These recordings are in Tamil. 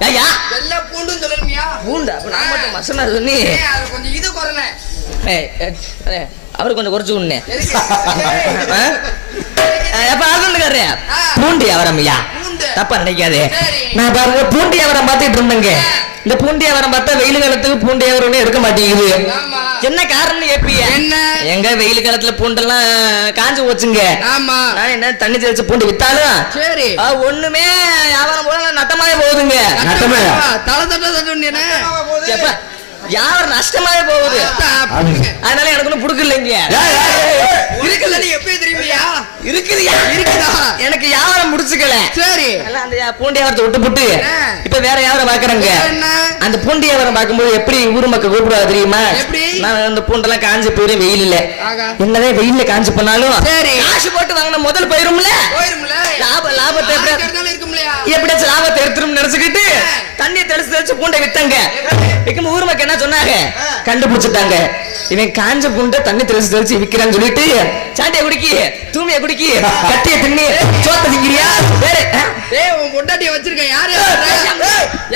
ஐயா வெள்ளை பூண்டுன்னு சொல்லணுமியா. பூண்டு அப்ப நான் மட்டும் மசனா சொன்னி ஏய், அது கொஞ்சம் இது குறல ஏய், அவரு கொஞ்சம் குறைச்சு எப்ப ஆகுண்டுக்காரு ஆ. பூண்டி பூண்டு. தப்பா நினைக்காதே. நான் பாருங்க பூண்டி வியாபாரம் பார்த்துட்டு இருந்தேங்க. இந்த பூண்டி வியாபாரம் பார்த்தா வெயில் காலத்துக்கு பூண்டி வியாபாரம் எடுக்க மாட்டேங்குது. என்ன காரணம் கேப்பிய என்ன? எங்க வெயில் காலத்துல பூண்டெல்லாம் காஞ்சு போச்சுங்க. ஆமா. நான் என்ன தண்ணி தெளிச்சு பூண்டு வித்தாலும் சரி. ஒண்ணுமே வியாபாரம் போல நட்டமாவே போகுதுங்க. நட்டமாயா? தலை தட்ட தட்டுன்னு எப்ப வியாபாரம் நஷ்டமாவே போகுது. அதனால எனக்கு ஒன்றும் புடுக்கலைங்க இருக்குல்ல நீ எப்பயும் தெரியுமியா? இருக்குதுயா? இருக்குதா? எனக்கு வியாபாரம் முடிச்சுக்கல? சரி. அந்த பூண்டி வியாபாரத்தை விட்டு புட்டு. இப்ப வேற வியாபாரம் பாக்குறேங்க? அந்த பூண்டி வியாபாரம் பார்க்கும்போது எப்படி ஊர் மக்கள் கூப்பிடுவா தெரியுமா? நான் அந்த பூண்டெல்லாம் காஞ்சு போயிரும் வெயில் இல்ல. என்னதான் வெயில்ல காஞ்சு போனாலும் சரி. காசு போட்டு வாங்கின முதல் போயிரும்ல? லாப லாபத்தை எப்படி லாபத்தை எடுத்துரும் நினைச்சுக்கிட்டு தண்ணியை தெளிச்சு தெளிச்சு பூண்டை வித்தாங்க. விற்கும் ஊர் மக்கள் என்ன சொன்னாங்க? கண்டுபிடிச்சிட்டாங்க. இவன் காஞ்ச பூண்டை தண்ணி தெளிச்சு தெளிச்சு விக்கிறான்னு சொல்லிட்டு சாட்டிய குடிக்கி தூமிய குடிக்கி கட்டிய திண்ணி சோத்த திங்கிறியா? வேற? ஏய் உன் பொண்டாட்டிய வச்சிருக்க யார் யார் சொல்ற?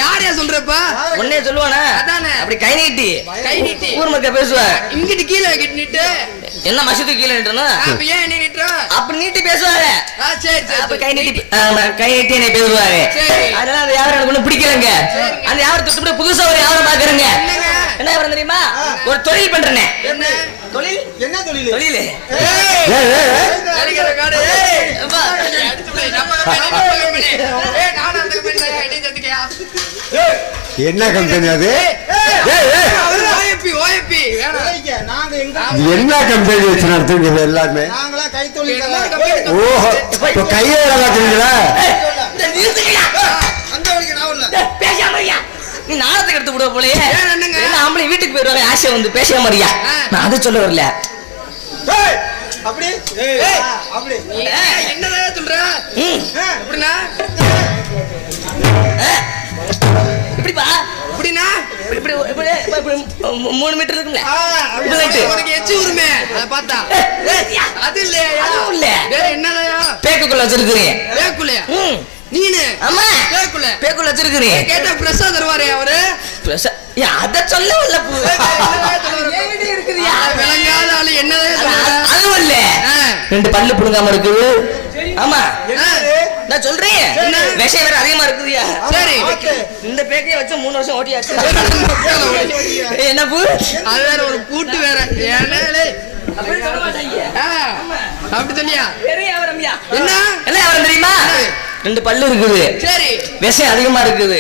யார் யார் சொல்றப்பா? உன்னே சொல்லுவானா? அதானே. அப்படி கை நீட்டி. கை நீட்டி. ஊர் மக்கள் பேசுவா? இங்கிட்டு கீழே கிட்டு என்ன மசூதி கீழே நிட்டணும் அப்ப ஏன் நீ நிட்டுற? அப்படி நீட்டி பேசுவாங்க ஆ சரி சரி அப்ப கை நீட்டி கை நீட்டி என்னை பேசுவாரு. அதனால அந்த வியாபாரம் எனக்கு ஒண்ணும் பிடிக்கலங்க. சரிங்க. அந்த வியாபாரத்தை விட்டு புதுசா ஒரு வியாபாரம் பாக்குறேங்க? என்ன வியாபாரம் தெரியுமா? ஒரு தொழில் பண்றேனே. என்ன? தொழில்? என்ன தொழில்? தொழில். என்ன கம்பெனி அது? ஏய், ஏய். ஓஎப்பி ஓஎப்பி வேணாம். நாங்க எங்க இது என்ன கம்பெனி வச்சு நடத்துங்க எல்லாருமே ஓஹோ இப்போ கையை. அந்த வழிக்கு நான் உள்ள டேய், பேசாம. நீ நாளத்துக்கு எடுத்து விடுவ போலயே. ஆம்பளை வீட்டுக்கு போயிருவாங்க ஆசை வந்து பேசாம இருயா ஆ. நான் அதை சொல்ல வரல. ஏய், அப்படி? அப்படி. என்னதான் சொல்ற? இப்படிப்பா. எப்படின்னா இப்படி இப்படி மூணு மீட்டர் இருக்குல்ல. உனக்கு எச்சி உரிமை. அதை பார்த்தா. ஏய், அது இல்லையா? இல்ல. வேற என்னலையா பேக்குக்குள்ள வச்சிருக்கிறேன் பேக்குலையா ம், நீனு? ஆமா. பேக்குல பேக்குள்ள வச்சிருக்கிறேன் கேட்டா பிரசா தருவாரே அவரு? அத சொல்ல வரல விளங்காத ஆளு என்னதான்? அதுவும் இல்ல. ரெண்டு பல்லு புடுங்காம இருக்குது. ஆமா? நான் சொல்றேன். என்ன? விஷம் வேற அதிகமா இருக்குதுயா? சரி. இந்த பேக்கைய வச்சு மூணு வருஷம் ஓட்டியாச்சு. என்ன பூ? அது வேற ஒரு கூட்டு வேற. ஏன்னா அப்படி சொல்ல மாட்டாங்க. அப்படி சொல்லியா? பெரிய வியாபாரம்யா. என்ன? என்ன தெரியுமா? ரெண்டு பல்லு இருக்குது. சரி. விஷம் அதிகமா இருக்குது.